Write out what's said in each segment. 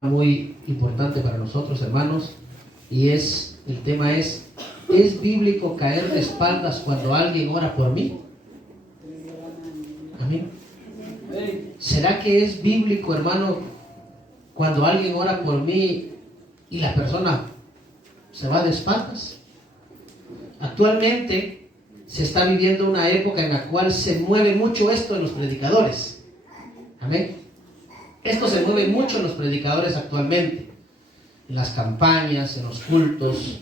Muy importante para nosotros, hermanos, y el tema ¿es bíblico caer de espaldas cuando alguien ora por mí? Amén. ¿Será que es bíblico, hermano, cuando alguien ora por mí y la persona se va de espaldas? Actualmente se está viviendo una época en la cual se mueve mucho esto en los predicadores. Amén. Esto se mueve mucho en los predicadores actualmente, en las campañas, en los cultos,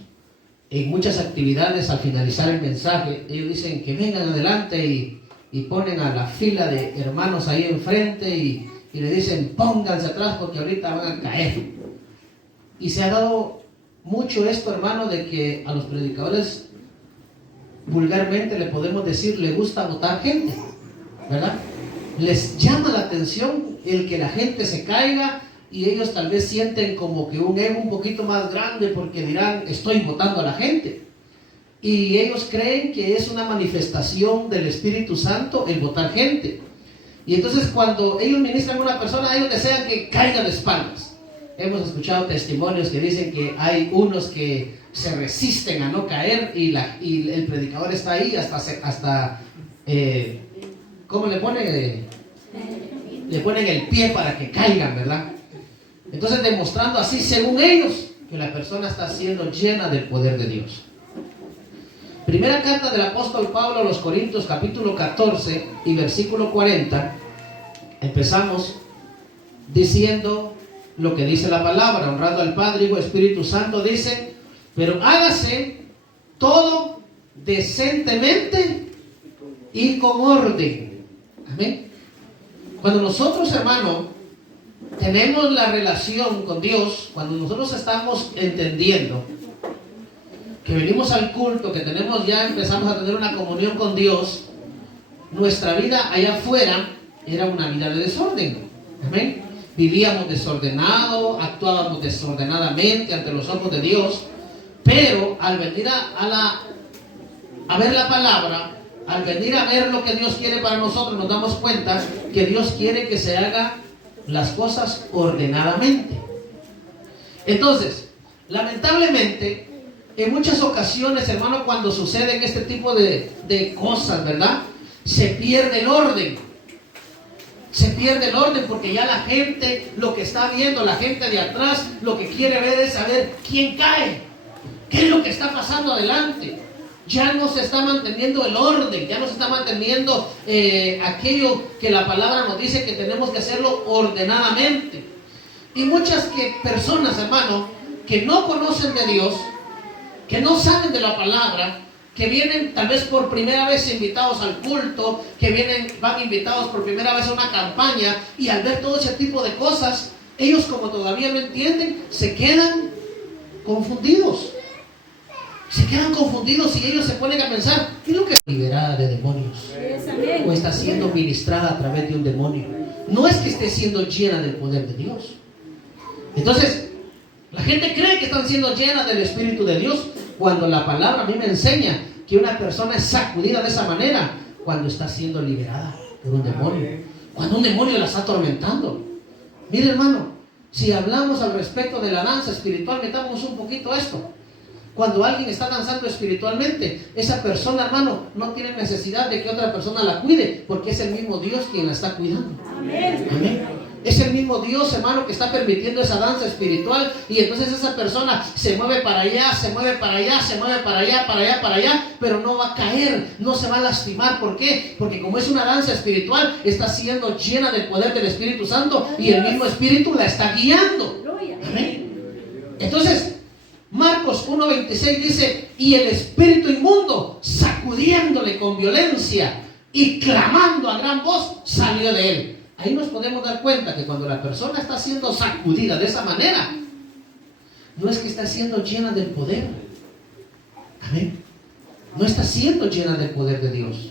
en muchas actividades. Al finalizar el mensaje, ellos dicen que vengan adelante y ponen a la fila de hermanos ahí enfrente y le dicen pónganse atrás porque ahorita van a caer. Y se ha dado mucho esto, hermano, de que a los predicadores vulgarmente le podemos decir le gusta botar gente, ¿verdad? Les llama la atención el que la gente se caiga y ellos tal vez sienten como que un ego un poquito más grande porque dirán estoy botando a la gente, y ellos creen que es una manifestación del Espíritu Santo el botar gente. Y entonces cuando ellos ministran a una persona, ellos desean que caiga de espaldas. Hemos escuchado testimonios que dicen que hay unos que se resisten a no caer y el predicador está ahí hasta ¿cómo le ponen? Le ponen el pie para que caigan, ¿verdad? Entonces demostrando así, según ellos, que la persona está siendo llena del poder de Dios. Primera carta del apóstol Pablo a los Corintios, capítulo 14 y versículo 40. Empezamos diciendo lo que dice la palabra, honrando al Padre, Hijo, Espíritu Santo. Dice: pero hágase todo decentemente y con orden. Amén. Cuando nosotros, hermano, tenemos la relación con Dios, cuando nosotros estamos entendiendo que venimos al culto, que empezamos a tener una comunión con Dios, nuestra vida allá afuera era una vida de desorden. Amén. Vivíamos desordenado, actuábamos desordenadamente ante los ojos de Dios, pero al venir a ver la palabra, al venir a ver lo que Dios quiere para nosotros, nos damos cuenta que Dios quiere que se hagan las cosas ordenadamente. Entonces, lamentablemente, en muchas ocasiones, hermano, cuando suceden este tipo de cosas, ¿verdad? Se pierde el orden. Se pierde el orden porque ya la gente, lo que está viendo, la gente de atrás, lo que quiere ver es saber quién cae, qué es lo que está pasando adelante. Ya no se está manteniendo el orden, ya no se está manteniendo aquello que la palabra nos dice que tenemos que hacerlo ordenadamente. Y muchas personas, hermano, que no conocen de Dios, que no saben de la palabra, que vienen tal vez por primera vez invitados al culto, van invitados por primera vez a una campaña, y al ver todo ese tipo de cosas, ellos, como todavía no entienden, se quedan confundidos. Y ellos se ponen a pensar, ¿qué es lo que está liberada de demonios? ¿O está siendo ministrada a través de un demonio? No es que esté siendo llena del poder de Dios. Entonces, la gente cree que están siendo llenas del Espíritu de Dios, cuando la palabra a mí me enseña que una persona es sacudida de esa manera cuando está siendo liberada por un demonio, cuando un demonio la está atormentando. Mire, hermano, si hablamos al respecto de la danza espiritual, metamos un poquito esto. Cuando alguien está danzando espiritualmente, esa persona, hermano, no tiene necesidad de que otra persona la cuide, porque es el mismo Dios quien la está cuidando. Amén. Amén. Es el mismo Dios, hermano, que está permitiendo esa danza espiritual, y entonces esa persona se mueve para allá, se mueve para allá, se mueve para allá, para allá, pero no va a caer, no se va a lastimar. ¿Por qué? Porque como es una danza espiritual, está siendo llena del poder del Espíritu Santo, y el mismo Espíritu la está guiando. Amén. Entonces, Marcos 1:26 dice: y el espíritu inmundo, sacudiéndole con violencia y clamando a gran voz, salió de él. Ahí nos podemos dar cuenta que cuando la persona está siendo sacudida de esa manera, no es que está siendo llena del poder. Amén. No está siendo llena del poder de Dios.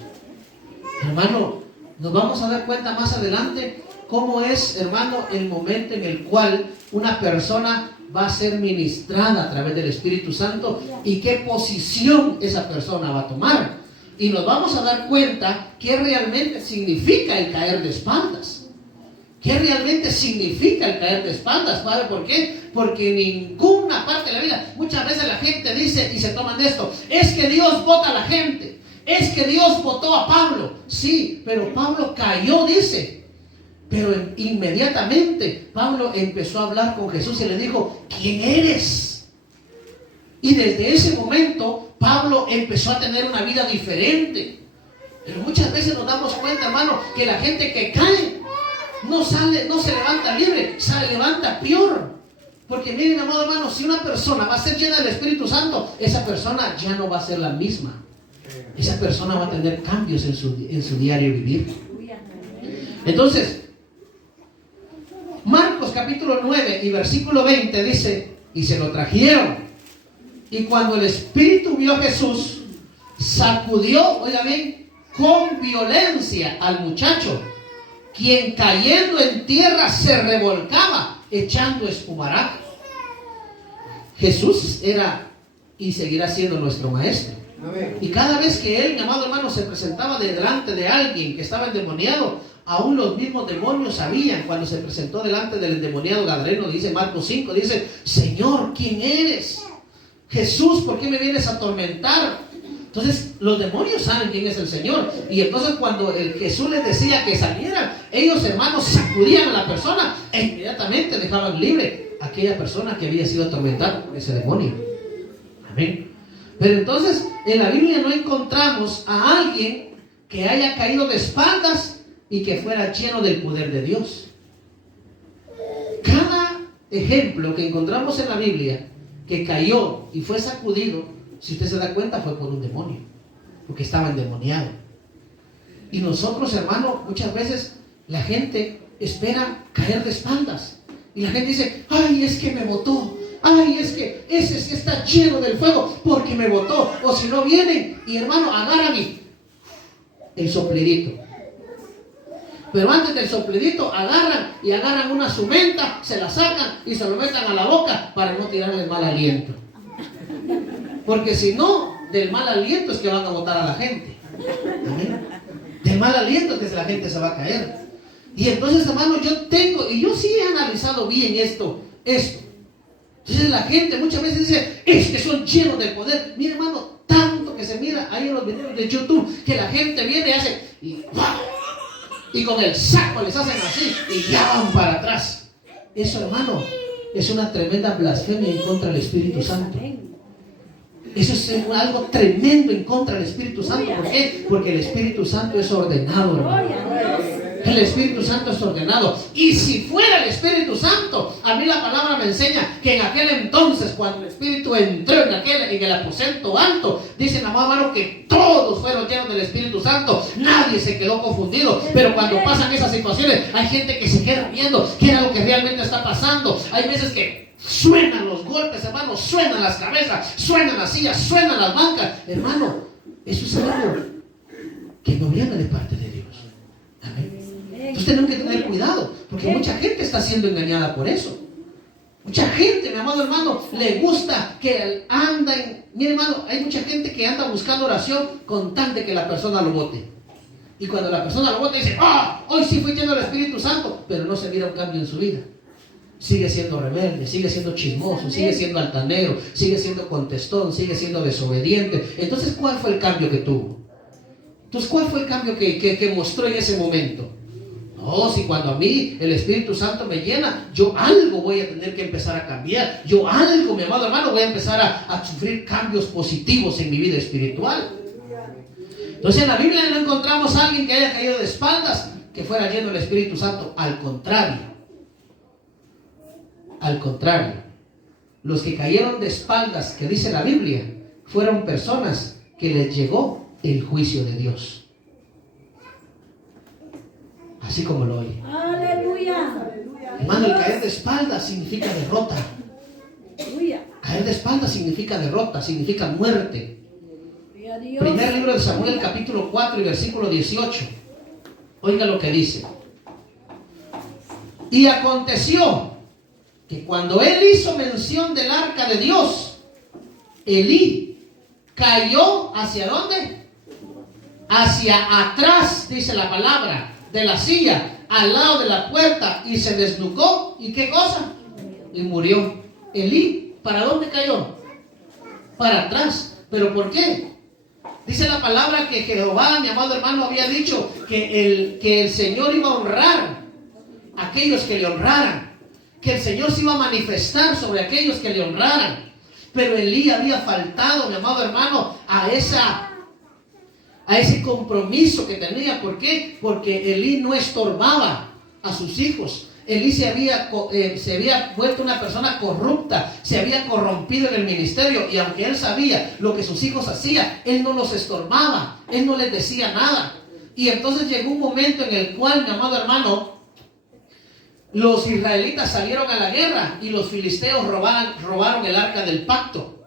Hermano, nos vamos a dar cuenta más adelante cómo es, hermano, el momento en el cual una persona va a ser ministrada a través del Espíritu Santo y qué posición esa persona va a tomar. Y nos vamos a dar cuenta qué realmente significa el caer de espaldas. ¿Qué realmente significa el caer de espaldas? ¿Sabe por qué? Porque en ninguna parte de la vida, muchas veces la gente dice y se toman de esto, es que Dios vota a la gente, es que Dios votó a Pablo. Sí, pero Pablo cayó, dice. Pero inmediatamente Pablo empezó a hablar con Jesús y le dijo, ¿quién eres? Y desde ese momento Pablo empezó a tener una vida diferente. Pero muchas veces nos damos cuenta, hermano, que la gente que cae no se levanta libre, se levanta peor. Porque miren, amado hermano, si una persona va a ser llena del Espíritu Santo, esa persona ya no va a ser la misma. Esa persona va a tener cambios en su diario vivir. Entonces, Marcos capítulo 9 y versículo 20 dice, y se lo trajeron. Y cuando el Espíritu vio a Jesús, sacudió, oiga bien, con violencia al muchacho, quien cayendo en tierra se revolcaba, echando espumarajo. Jesús era y seguirá siendo nuestro maestro. Y cada vez que él, mi amado hermano, se presentaba delante de alguien que estaba endemoniado, aún los mismos demonios sabían. Cuando se presentó delante del endemoniado gadareno, dice Marcos 5, dice, Señor, ¿quién eres? Jesús, ¿por qué me vienes a atormentar? Entonces los demonios saben quién es el Señor. Y entonces cuando el Jesús les decía que salieran, ellos, hermanos, sacudían a la persona e inmediatamente dejaban libre a aquella persona que había sido atormentada por ese demonio. Amén. Pero entonces en la Biblia no encontramos a alguien que haya caído de espaldas y que fuera lleno del poder de Dios. Cada ejemplo que encontramos en la Biblia que cayó y fue sacudido, si usted se da cuenta, fue por un demonio, porque estaba endemoniado. Y nosotros, hermano, muchas veces la gente espera caer de espaldas. Y la gente dice, ay, es que me botó. Ay, es que ese está lleno del fuego porque me botó. O si no vienen y, hermano, agarran el soplidito. Pero antes del soplidito agarran una sumenta, se la sacan y se lo metan a la boca para no tirarle el mal aliento. Porque si no, del mal aliento es que van a botar a la gente. ¿Amén? Del mal aliento es que la gente se va a caer. Y entonces, hermano, yo sí he analizado bien esto. Entonces la gente muchas veces dice, es que son llenos de poder. Mire, hermano, tanto que se mira ahí en los videos de YouTube, que la gente viene y hace, y con el saco les hacen así, y ya van para atrás. Eso, hermano, es una tremenda blasfemia en contra del Espíritu Santo. Eso es algo tremendo en contra del Espíritu Santo. ¿Por qué? Porque el Espíritu Santo es ordenado, hermano. El Espíritu Santo es ordenado. Y si fuera el Espíritu Santo, a mí la palabra me enseña que en aquel entonces, cuando el Espíritu entró en el aposento alto, dice la hermano que todos fueron llenos del Espíritu Santo. Nadie se quedó confundido. Pero cuando pasan esas situaciones, hay gente que se queda viendo qué era lo que realmente está pasando. Hay veces que suenan los golpes, hermano, suenan las cabezas, suenan las sillas, suenan las bancas. Hermano, eso es algo que no viene de parte de Dios. Amén. Entonces tenemos que tener cuidado, porque mucha gente está siendo engañada por eso. Mucha gente, mi amado hermano, le gusta que anda mi hermano, hay mucha gente que anda buscando oración con tal de que la persona lo bote. Y cuando la persona lo bote dice, hoy sí fui lleno del Espíritu Santo, pero no se mira un cambio en su vida. Sigue siendo rebelde, sigue siendo chismoso, sigue siendo altanero, sigue siendo contestón, sigue siendo desobediente. Entonces, ¿cuál fue el cambio que tuvo? Entonces, ¿cuál fue el cambio que mostró en ese momento? No, si cuando a mí el Espíritu Santo me llena, yo algo voy a tener que empezar a cambiar. Yo algo, mi amado hermano, voy a empezar a sufrir cambios positivos en mi vida espiritual. Entonces, en la Biblia no encontramos a alguien que haya caído de espaldas que fuera lleno del Espíritu Santo. Al contrario, los que cayeron de espaldas, que dice la Biblia, fueron personas que les llegó el juicio de Dios. Así como lo oye. Aleluya. Hermano, el caer de espaldas significa derrota. Caer de espaldas significa derrota, significa muerte. Primer libro de Samuel, capítulo 4 y versículo 18. Oiga lo que dice. Y aconteció que cuando él hizo mención del arca de Dios, Elí cayó ¿hacia dónde? Hacia atrás, dice la palabra, de la silla, al lado de la puerta y se desnucó. ¿Y qué cosa? Y murió. Elí, ¿para dónde cayó? Para atrás. ¿Pero por qué? Dice la palabra que Jehová, mi amado hermano, había dicho que el Señor iba a honrar a aquellos que le honraran, que el Señor se iba a manifestar sobre aquellos que le honraran. Pero Elí había faltado, mi amado hermano, a ese compromiso que tenía. ¿Por qué? Porque Elí no estorbaba a sus hijos. Elí se había vuelto una persona corrupta, se había corrompido en el ministerio, y aunque él sabía lo que sus hijos hacían, él no los estorbaba, él no les decía nada. Y entonces llegó un momento en el cual, mi amado hermano, los israelitas salieron a la guerra y los filisteos robaron el arca del pacto.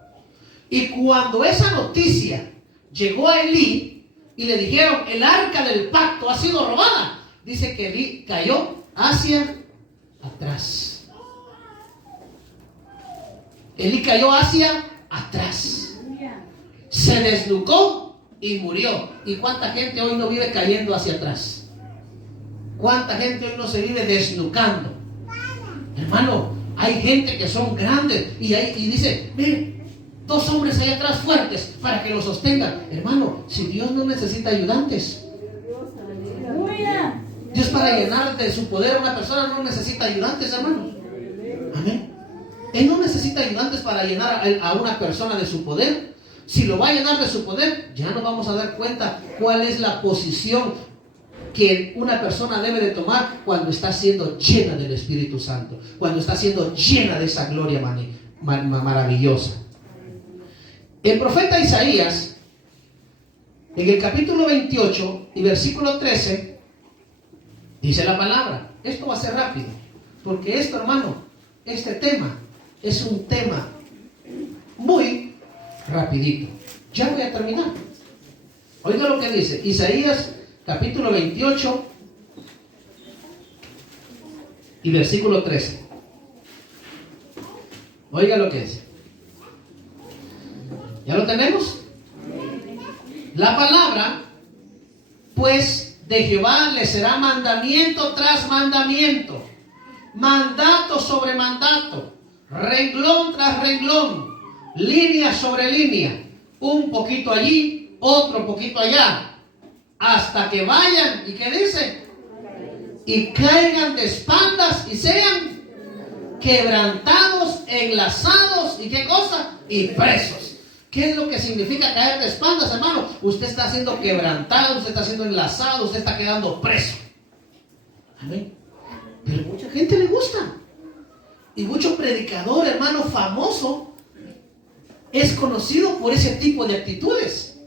Y cuando esa noticia llegó a Elí y le dijeron, el arca del pacto ha sido robada, dice que Elí cayó hacia atrás. Elí cayó hacia atrás, se desnucó y murió. ¿Y cuánta gente hoy no vive cayendo hacia atrás? ¿Cuánta gente hoy no se vive desnucando? Hermano, hay gente que son grandes y dice, miren, 2 hombres allá atrás fuertes para que lo sostengan. Hermano, si Dios no necesita ayudantes, Dios para llenar de su poder a una persona no necesita ayudantes, hermano. Amén. Él no necesita ayudantes para llenar a una persona de su poder. Si lo va a llenar de su poder, ya nos vamos a dar cuenta cuál es la posición que una persona debe de tomar cuando está siendo llena del Espíritu Santo, cuando está siendo llena de esa gloria maravillosa. El profeta Isaías, en el capítulo 28 y versículo 13, dice la palabra. Esto va a ser rápido, porque esto, hermano, este tema es un tema muy rapidito. Ya voy a terminar. Oiga lo que dice Isaías capítulo 28 y versículo 13. Oiga lo que dice. ¿Ya lo tenemos? La palabra, pues, de Jehová le será mandamiento tras mandamiento, mandato sobre mandato, renglón tras renglón, línea sobre línea, un poquito allí, otro poquito allá, hasta que vayan, ¿y qué dice? Y caigan de espaldas y sean quebrantados, enlazados, ¿y qué cosa? Y presos. ¿Qué es lo que significa caer de espaldas, hermano? Usted está siendo quebrantado, usted está siendo enlazado, usted está quedando preso. Amén. Pero mucha gente le gusta. Y mucho predicador, hermano, famoso, es conocido por ese tipo de actitudes.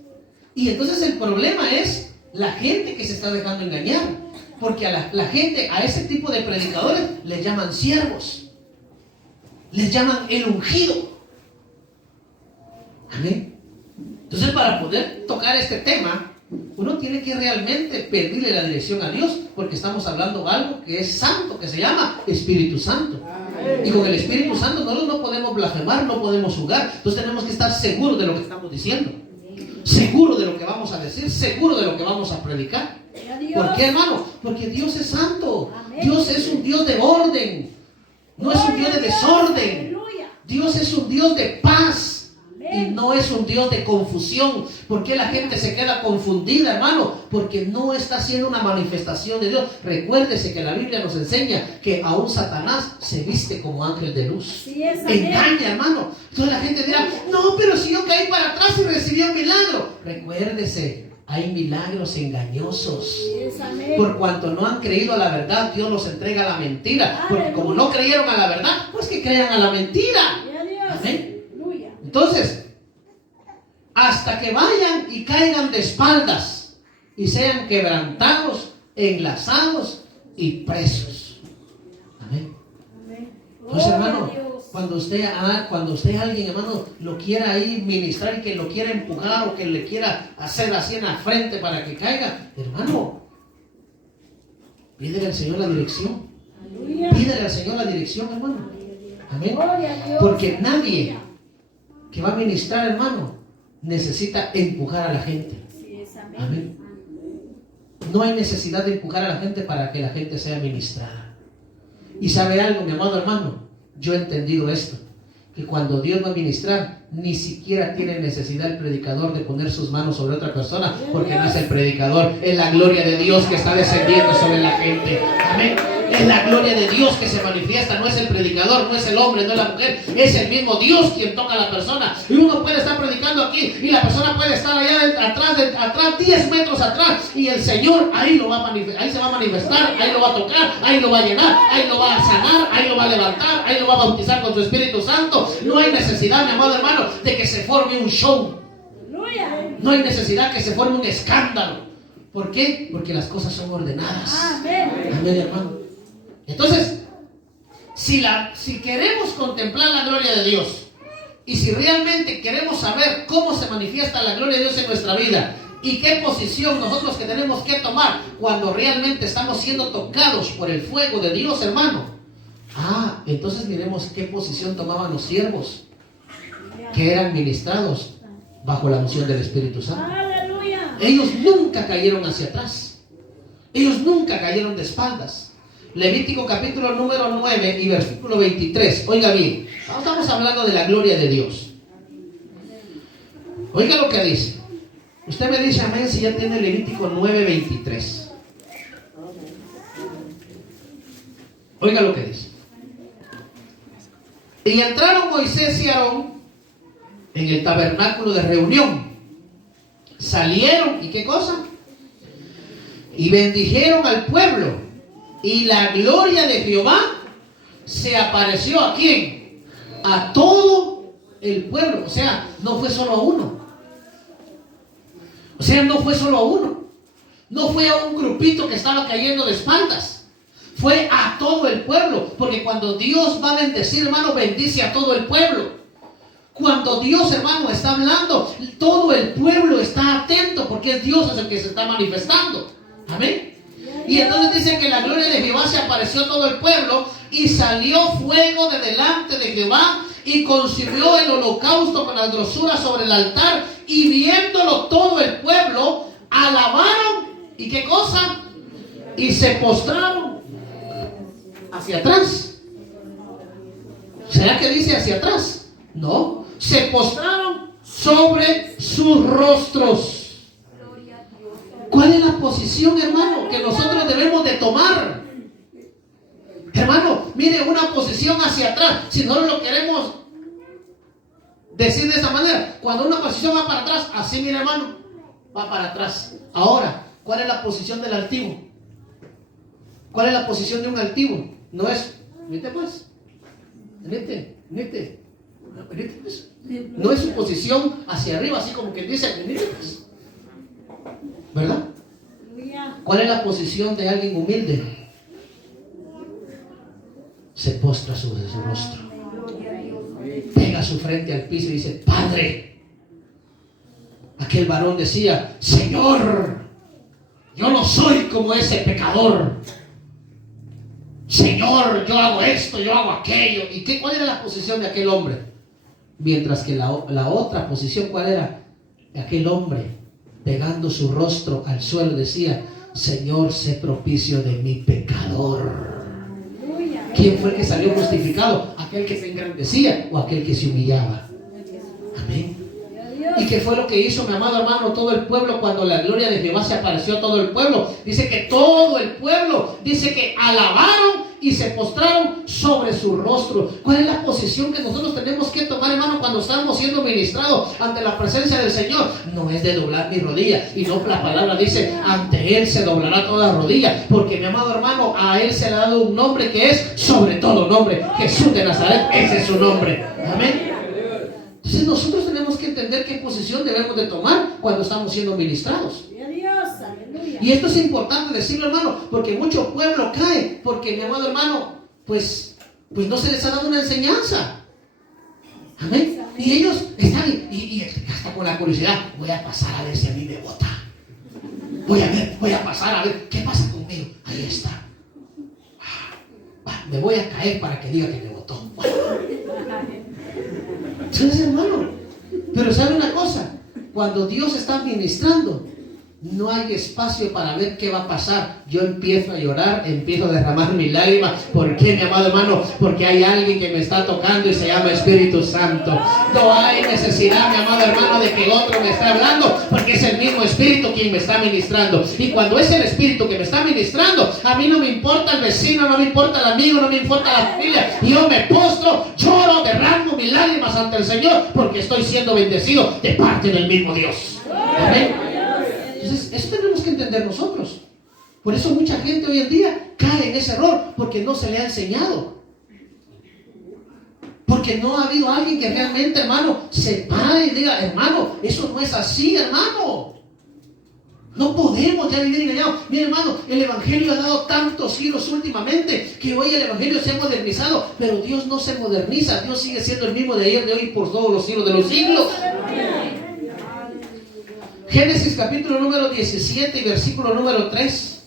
Y entonces el problema es la gente que se está dejando engañar. Porque a la gente, a ese tipo de predicadores, les llaman siervos. Les llaman el ungido. Amén. Entonces, para poder tocar este tema, uno tiene que realmente pedirle la dirección a Dios, porque estamos hablando de algo que es santo, que se llama Espíritu Santo. Y con el Espíritu Santo nosotros no podemos blasfemar, no podemos jugar. Entonces tenemos que estar seguros de lo que estamos diciendo, seguros de lo que vamos a decir, seguros de lo que vamos a predicar. ¿Por qué, hermano? Porque Dios es santo. Dios es un Dios de orden, no es un Dios de desorden. Dios es un Dios de paz y no es un Dios de confusión. ¿Por qué la gente se queda confundida, hermano? Porque no está haciendo una manifestación de Dios. Recuérdese que la Biblia nos enseña que aún Satanás se viste como ángel de luz. Engaña, hermano. Entonces la gente dirá, no, pero si yo caí para atrás y recibí un milagro. Recuérdese, hay milagros engañosos. Por cuanto no han creído a la verdad, Dios los entrega a la mentira. Porque como no creyeron a la verdad, pues que crean a la mentira. Amén. Entonces, hasta que vayan y caigan de espaldas y sean quebrantados, enlazados y presos. Amén. Entonces, hermano, cuando usted alguien, hermano, lo quiera ahí ministrar y que lo quiera empujar o que le quiera hacer así en la frente para que caiga, hermano, pídele al Señor la dirección. Pídele al Señor la dirección, hermano. Amén. Porque nadie que va a ministrar, hermano, necesita empujar a la gente. Amén. No hay necesidad de empujar a la gente para que la gente sea ministrada. Y sabe algo, mi amado hermano, yo he entendido esto, que cuando Dios va a ministrar, ni siquiera tiene necesidad el predicador de poner sus manos sobre otra persona, porque no es el predicador, es la gloria de Dios que está descendiendo sobre la gente. Amén. Es la gloria de Dios que se manifiesta, no es el predicador, no es el hombre, no es la mujer, es el mismo Dios quien toca a la persona. Y uno puede estar predicando aquí y la persona puede estar allá atrás, 10 metros atrás, y el Señor ahí lo va a manifestar, ahí se va a manifestar, ahí lo va a tocar, ahí lo va a llenar, ahí lo va a sanar, ahí lo va a levantar, ahí lo va a bautizar con su Espíritu Santo. No hay necesidad, mi amado hermano, de que se forme un show. No hay necesidad que se forme un escándalo. ¿Por qué? Porque las cosas son ordenadas. Amén, hermano. Entonces, si queremos contemplar la gloria de Dios, y si realmente queremos saber cómo se manifiesta la gloria de Dios en nuestra vida, y qué posición nosotros que tenemos que tomar cuando realmente estamos siendo tocados por el fuego de Dios, hermano, entonces miremos qué posición tomaban los siervos que eran ministrados bajo la unción del Espíritu Santo. Ellos nunca cayeron hacia atrás, ellos nunca cayeron de espaldas. Levítico capítulo número 9 y versículo 23. Oiga bien, estamos hablando de la gloria de Dios. Oiga lo que dice. Usted me dice amén si ya tiene Levítico 9, 23. Oiga lo que dice. Y entraron Moisés y Aarón en el tabernáculo de reunión. Salieron, ¿y qué cosa? Y bendijeron al pueblo. Y la gloria de Jehová se apareció ¿a quién? A todo el pueblo. O sea, no fue solo a uno. No fue a un grupito que estaba cayendo de espaldas. Fue a todo el pueblo. Porque cuando Dios va a bendecir, hermano, bendice a todo el pueblo. Cuando Dios, hermano, está hablando, todo el pueblo está atento, porque es Dios el que se está manifestando. Amén. Y entonces dice que la gloria de Jehová se apareció a todo el pueblo, y salió fuego de delante de Jehová y consumió el holocausto con las grosuras sobre el altar, y viéndolo todo el pueblo alabaron. ¿Y qué cosa? Y se postraron hacia atrás. ¿Será que dice hacia atrás? No, se postraron sobre sus rostros. ¿Cuál es la posición, hermano, que nosotros debemos de tomar? Hermano, mire, una posición hacia atrás. Si no lo queremos decir de esa manera, cuando una posición va para atrás, así, mire, hermano, va para atrás. Ahora, ¿cuál es la posición del altivo? ¿Cuál es la posición de un altivo? No es, vete pues, vete pues. No es su posición hacia arriba, así como que dice, vete pues. ¿Verdad? ¿Cuál es la posición de alguien humilde? Se postra sobre su rostro, pega su frente al piso y dice: Padre. Aquel varón decía: Señor, yo no soy como ese pecador. Señor, yo hago esto, yo hago aquello. ¿Y cuál era la posición de aquel hombre? Mientras que la otra posición, ¿cuál era? Aquel hombre, pegando su rostro al suelo, decía: Señor, sé propicio de mi pecador. ¿Quién fue el que salió justificado? ¿Aquel que se engrandecía o aquel que se humillaba? Amén. ¿Y qué fue lo que hizo, mi amado hermano, todo el pueblo cuando la gloria de Jehová se apareció a todo el pueblo? Dice que todo el pueblo, dice que alabaron y se postraron sobre su rostro. ¿Cuál es la posición que nosotros tenemos que tomar, hermano, cuando estamos siendo ministrados ante la presencia del Señor? No es de doblar mi rodilla, y no, la palabra dice: ante Él se doblará toda rodilla, porque, mi amado hermano, a Él se le ha dado un nombre que es sobre todo nombre. Jesús de Nazaret, ese es su nombre. Amén. Entonces nosotros tenemos que entender qué posición debemos de tomar cuando estamos siendo ministrados. Y esto es importante decirlo, hermano, porque mucho pueblo cae, porque, mi amado hermano, pues no se les ha dado una enseñanza. Amén. Y ellos están y hasta con la curiosidad: voy a pasar a ver si a mí me vota. Voy a pasar a ver qué pasa conmigo. Ahí está. Me voy a caer para que diga que me votó. Entonces, hermano, pero ¿sabe una cosa? Cuando Dios está ministrando, no hay espacio para ver qué va a pasar. Yo empiezo a llorar, empiezo a derramar mis lágrimas. ¿Por qué, mi amado hermano? Porque hay alguien que me está tocando y se llama Espíritu Santo. No hay necesidad, mi amado hermano, de que otro me esté hablando, porque es el mismo Espíritu quien me está ministrando. Y cuando es el Espíritu que me está ministrando, a mí no me importa el vecino, no me importa el amigo, no me importa la familia. Yo me postro, lloro, derramo mis lágrimas ante el Señor, porque estoy siendo bendecido de parte del mismo Dios. Amén. Entonces, eso tenemos que entender nosotros. Por eso mucha gente hoy en día cae en ese error, porque no se le ha enseñado. Porque no ha habido alguien que realmente, hermano, se pare y diga, hermano, eso no es así, hermano. No podemos ya vivir engañados. Mira, hermano, el Evangelio ha dado tantos giros últimamente, que hoy el Evangelio se ha modernizado, pero Dios no se moderniza. Dios sigue siendo el mismo de ayer, de hoy y por todos los siglos de los siglos. Génesis capítulo número 17 y versículo número 3.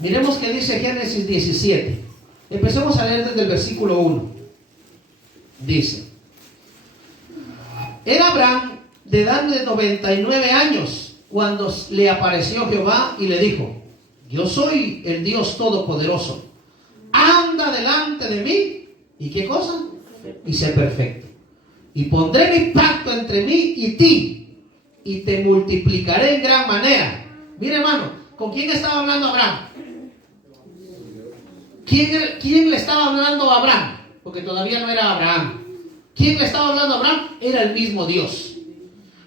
Miremos qué dice Génesis 17. Empecemos a leer desde el versículo 1. Dice: era Abraham de edad de 99 años cuando le apareció Jehová y le dijo: yo soy el Dios Todopoderoso, anda delante de mí. ¿Y qué cosa? Y sé perfecto. Y pondré mi pacto entre mí y ti, y te multiplicaré en gran manera. Mire, hermano, ¿con quién estaba hablando Abraham? ¿Quién le estaba hablando a Abraham? Porque todavía no era Abraham. ¿Quién le estaba hablando a Abraham? Era el mismo Dios.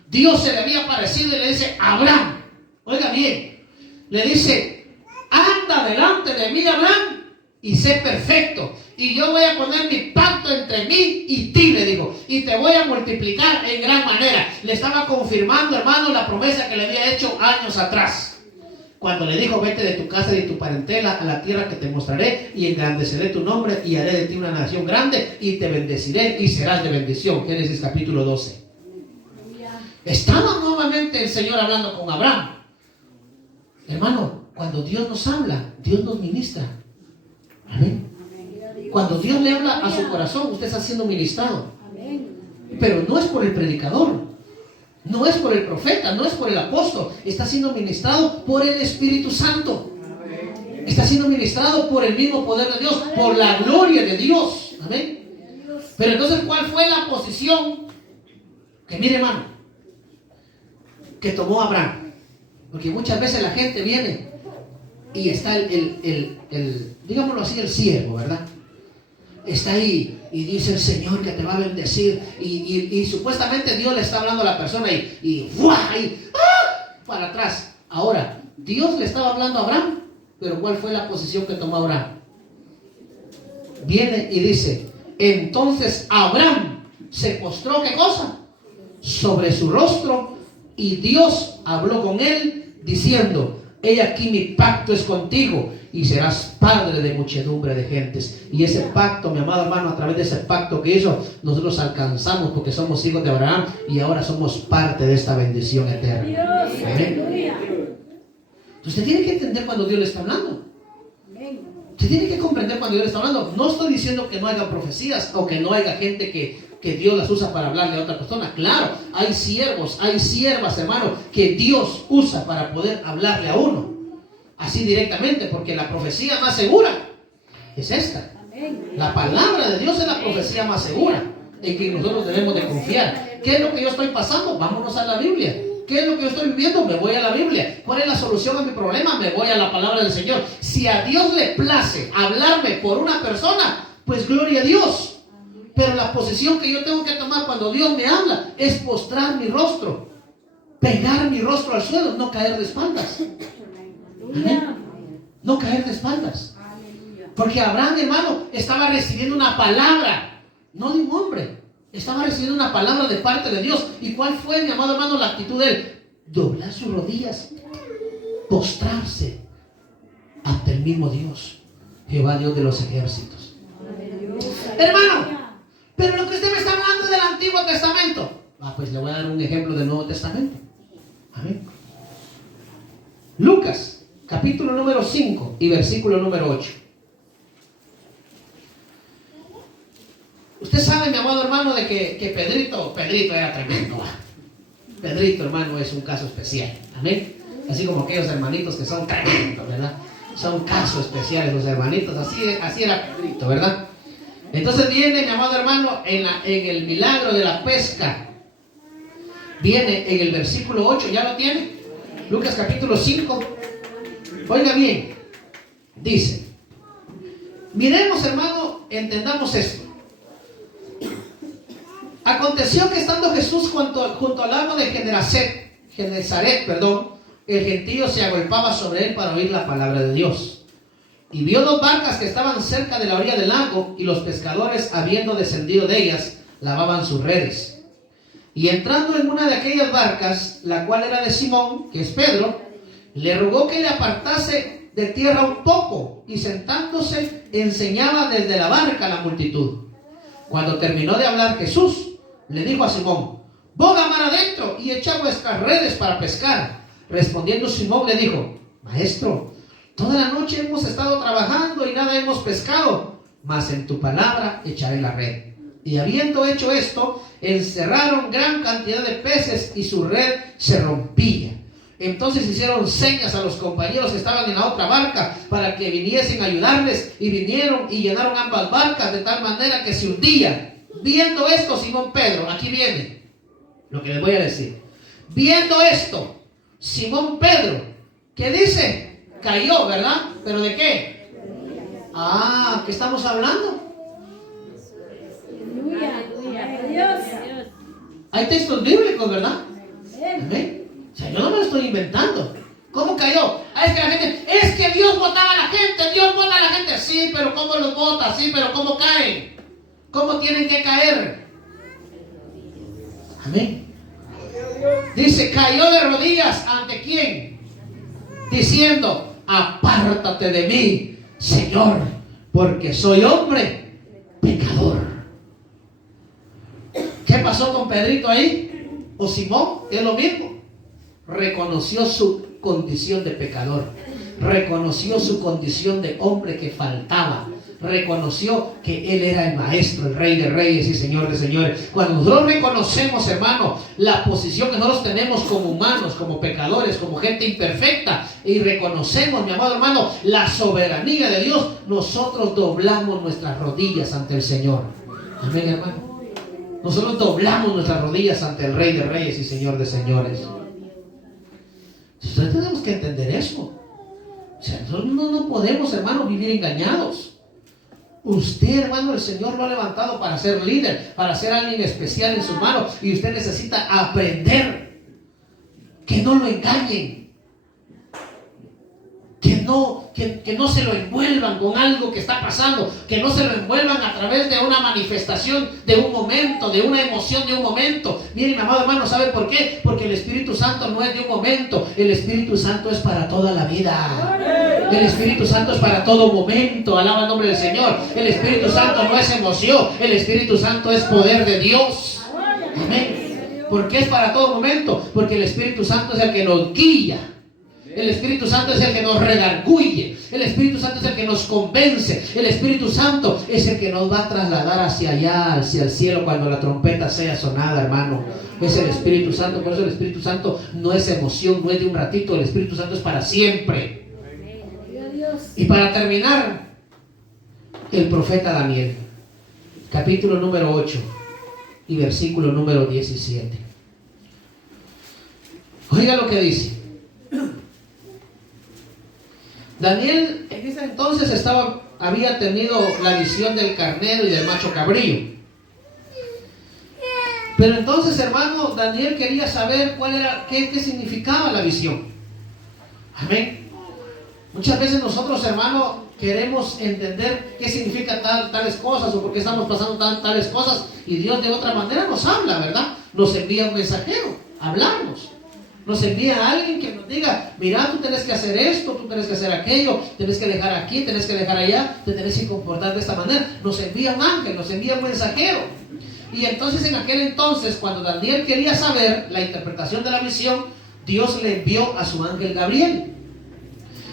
Dios se le había aparecido y le dice: Abraham, oiga bien, le dice: anda delante de mí, Abraham, y sé perfecto, y yo voy a poner mi pacto entre mí y ti, le dijo, y te voy a multiplicar en gran manera. Le estaba confirmando, hermano, la promesa que le había hecho años atrás, cuando le dijo: vete de tu casa y de tu parentela a la tierra que te mostraré, y engrandeceré tu nombre, y haré de ti una nación grande, y te bendeciré, y serás de bendición. Génesis capítulo 12. Estaba nuevamente el Señor hablando con Abraham. Hermano, cuando Dios nos habla, Dios nos ministra. Amén. Cuando Dios le habla a su corazón, usted está siendo ministrado. Pero no es por el predicador, no es por el profeta, no es por el apóstol. Está siendo ministrado por el Espíritu Santo. Está siendo ministrado por el mismo poder de Dios, por la gloria de Dios. Amén. Pero entonces, ¿cuál fue la posición que, mire, hermano, que tomó Abraham? Porque muchas veces la gente viene y está digámoslo así, el siervo, ¿verdad? Está ahí y dice: el Señor que te va a bendecir, y supuestamente Dios le está hablando a la persona para atrás. Ahora, Dios le estaba hablando a Abraham, pero ¿cuál fue la posición que tomó Abraham? Viene y dice: entonces Abraham se postró, ¿qué cosa? Sobre su rostro, y Dios habló con él diciendo: he aquí mi pacto es contigo, y serás padre de muchedumbre de gentes. Y ese pacto, mi amado hermano, a través de ese pacto que hizo, nosotros alcanzamos, porque somos hijos de Abraham, y ahora somos parte de esta bendición eterna. Amén. Usted tiene que entender cuando Dios le está hablando. Usted tiene que comprender cuando Dios le está hablando. No estoy diciendo que no haya profecías, o que no haya gente que Dios las usa para hablarle a otra persona. Claro, hay siervos, hay siervas, hermano, que Dios usa para poder hablarle a uno así directamente, porque la profecía más segura es esta. La palabra de Dios es la profecía más segura, en que nosotros debemos de confiar. ¿Qué es lo que yo estoy pasando? Vámonos a la Biblia. ¿Qué es lo que yo estoy viviendo? Me voy a la Biblia. ¿Cuál es la solución a mi problema? Me voy a la palabra del Señor. Si a Dios le place hablarme por una persona, pues gloria a Dios. Pero la posición que yo tengo que tomar cuando Dios me habla es postrar mi rostro, pegar mi rostro al suelo, no caer de espaldas. Amén. No caer de espaldas. Porque Abraham, hermano, estaba recibiendo una palabra, no de un hombre. Estaba recibiendo una palabra de parte de Dios. ¿Y cuál fue, mi amado hermano, la actitud de él? Doblar sus rodillas, postrarse ante el mismo Dios, Jehová Dios de los ejércitos. Hermano, pero lo que usted me está hablando es del Antiguo Testamento. Pues le voy a dar un ejemplo del Nuevo Testamento. Amén. Lucas, capítulo número 5 y versículo número 8. Usted sabe, mi amado hermano, de que Pedrito era tremendo. Pedrito, hermano, es un caso especial. Amén. Así como aquellos hermanitos que son tremendos, ¿verdad? Son casos especiales los hermanitos. Así era Pedrito, ¿verdad? Entonces viene, mi amado hermano, en el milagro de la pesca. Viene en el versículo 8, ¿ya lo tiene? Lucas capítulo 5. Oiga bien, dice, miremos, hermano, entendamos esto. Aconteció que estando Jesús junto al lago de Genezaret, el gentío se agolpaba sobre él para oír la palabra de Dios. Y vio dos barcas que estaban cerca de la orilla del lago, y los pescadores, habiendo descendido de ellas, lavaban sus redes. Y entrando en una de aquellas barcas, la cual era de Simón, que es Pedro, le rogó que le apartase de tierra un poco, y sentándose enseñaba desde la barca a la multitud. Cuando terminó de hablar Jesús, le dijo a Simón: boga mar adentro y echa vuestras redes para pescar. Respondiendo Simón le dijo: Maestro, toda la noche hemos estado trabajando y nada hemos pescado, mas en tu palabra echaré la red. Y habiendo hecho esto, encerraron gran cantidad de peces y su red se rompía. Entonces hicieron señas a los compañeros que estaban en la otra barca para que viniesen a ayudarles, y vinieron y llenaron ambas barcas de tal manera que se hundían. Viendo esto, Simón Pedro, aquí viene lo que les voy a decir. Viendo esto, Simón Pedro, ¿qué dice? Cayó, ¿verdad? ¿Pero de qué? ¿Qué estamos hablando? Hay textos bíblicos, ¿verdad? Amén. O sea, yo no me lo estoy inventando. ¿Cómo cayó? Es que Dios botaba a la gente, Dios bota a la gente. Sí, pero ¿cómo los bota? Sí, pero ¿cómo caen? ¿Cómo tienen que caer? Amén. Dice, cayó de rodillas. ¿Ante quién? Diciendo: apártate de mí, Señor, porque soy hombre pecador. ¿Qué pasó con Pedrito ahí? O Simón, es lo mismo. Reconoció su condición de pecador. Reconoció su condición de hombre que faltaba. Reconoció que Él era el Maestro, el Rey de Reyes y Señor de Señores. Cuando nosotros reconocemos, hermano, la posición que nosotros tenemos como humanos, como pecadores, como gente imperfecta, y reconocemos, mi amado hermano, la soberanía de Dios, nosotros doblamos nuestras rodillas ante el Señor. Amén, hermano. Nosotros doblamos nuestras rodillas ante el Rey de Reyes y Señor de Señores. Entonces tenemos que entender eso. O sea, nosotros no podemos, hermano, vivir engañados. Usted, hermano, el Señor lo ha levantado para ser líder, para ser alguien especial en su mano, y usted necesita aprender que no lo engañen, que no se lo envuelvan con algo que está pasando, que no se lo envuelvan a través de una manifestación de un momento, de una emoción de un momento. Miren, mi amado hermano, ¿sabe por qué? Porque el Espíritu Santo no es de un momento, el Espíritu Santo es para toda la vida. El Espíritu Santo es para todo momento. Alaba el nombre del Señor. El Espíritu Santo no es emoción, el Espíritu Santo es poder de Dios. Amén. ¿Por qué es para todo momento? Porque el Espíritu Santo es el que nos guía. El Espíritu Santo es el que nos redarguye. El Espíritu Santo es el que nos convence. El Espíritu Santo es el que nos va a trasladar hacia allá, hacia el cielo, cuando la trompeta sea sonada, hermano. Es el Espíritu Santo. Por eso el Espíritu Santo no es emoción, no es de un ratito. El Espíritu Santo es para siempre. Y para terminar, el profeta Daniel, capítulo número 8 y versículo número 17. Oiga lo que dice. Daniel en ese entonces había tenido la visión del carnero y del macho cabrío. Pero entonces, hermano, Daniel quería saber qué significaba la visión. Amén. Muchas veces nosotros, hermano, queremos entender qué significan tales cosas, o por qué estamos pasando tales cosas, y Dios de otra manera nos habla, ¿verdad? Nos envía un mensajero a hablarnos. Nos envía a alguien que nos diga: mira, tú tenés que hacer esto, tú tenés que hacer aquello, tenés que dejar aquí, tenés que dejar allá, te tenés que comportar de esta manera. Nos envía un ángel, nos envía un mensajero. Y entonces, en aquel entonces, cuando Daniel quería saber la interpretación de la visión, Dios le envió a su ángel Gabriel.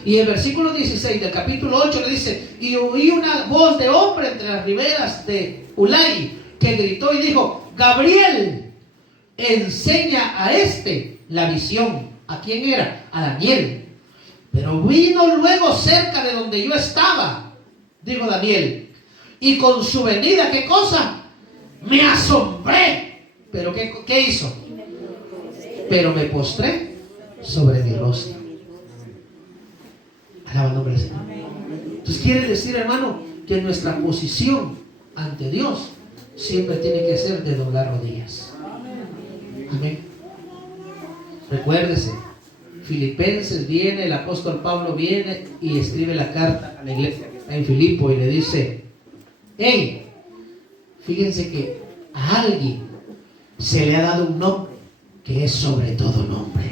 Y el versículo 16 del capítulo 8 le dice: y oí una voz de hombre entre las riberas de Ulai, que gritó y dijo: Gabriel, enseña a este la visión. ¿A quién era? A Daniel. Pero vino luego cerca de donde yo estaba, dijo Daniel, y con su venida, ¿qué cosa? Me asombré. ¿Pero qué hizo? Pero me postré sobre mi rostro. Alaba el nombre del Señor. Entonces quiere decir, hermano, que nuestra posición ante Dios siempre tiene que ser de doblar rodillas. Amén. Recuérdese, Filipenses viene, el apóstol Pablo viene y escribe la carta a la iglesia que está en Filipo y le dice: hey, fíjense que a alguien se le ha dado un nombre que es sobre todo nombre,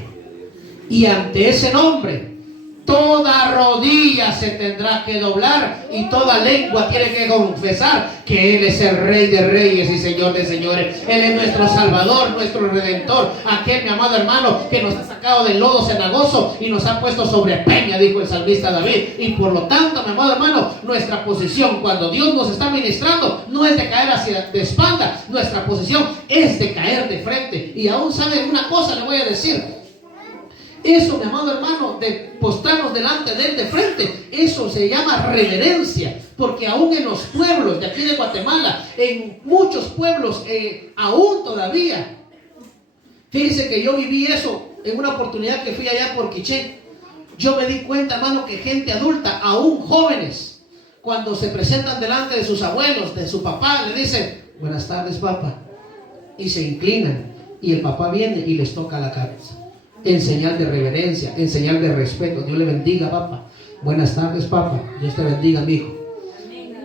y ante ese nombre toda rodilla se tendrá que doblar y toda lengua tiene que confesar que Él es el Rey de Reyes y Señor de Señores. Él es nuestro Salvador, nuestro Redentor, aquel, mi amado hermano, que nos ha sacado del lodo cenagoso y nos ha puesto sobre peña, dijo el salmista David. Y por lo tanto, mi amado hermano, nuestra posición cuando Dios nos está ministrando no es de caer hacia de espalda, nuestra posición es de caer de frente. Y aún saben una cosa, le voy a decir: eso, mi amado hermano, de postrarnos delante de Él de frente, eso se llama reverencia. Porque aún en los pueblos de aquí de Guatemala, en muchos pueblos, aún todavía, fíjense que yo viví eso en una oportunidad que fui allá por Quiché. Yo me di cuenta, hermano, que gente adulta, aún jóvenes, cuando se presentan delante de sus abuelos, de su papá, le dicen: buenas tardes, papá, y se inclinan, y el papá viene y les toca la cabeza, en señal de reverencia, en señal de respeto. Dios le bendiga, papá. Buenas tardes, papá. Dios te bendiga, mi hijo.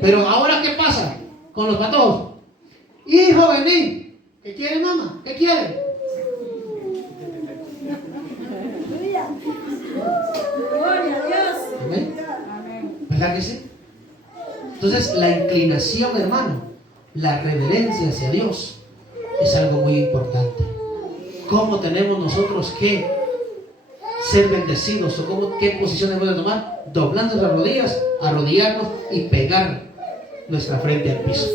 Pero ahora, ¿qué pasa con los patojos? Hijo, vení. ¿Qué quiere, mamá? ¿Qué quiere? Gloria a Dios. ¿Amén? ¿Verdad que sí? Entonces, la inclinación, hermano, la reverencia hacia Dios es algo muy importante. ¿Cómo tenemos nosotros que ser bendecidos? ¿O qué posición debemos de tomar? Doblando las rodillas, arrodillarnos y pegar nuestra frente al piso.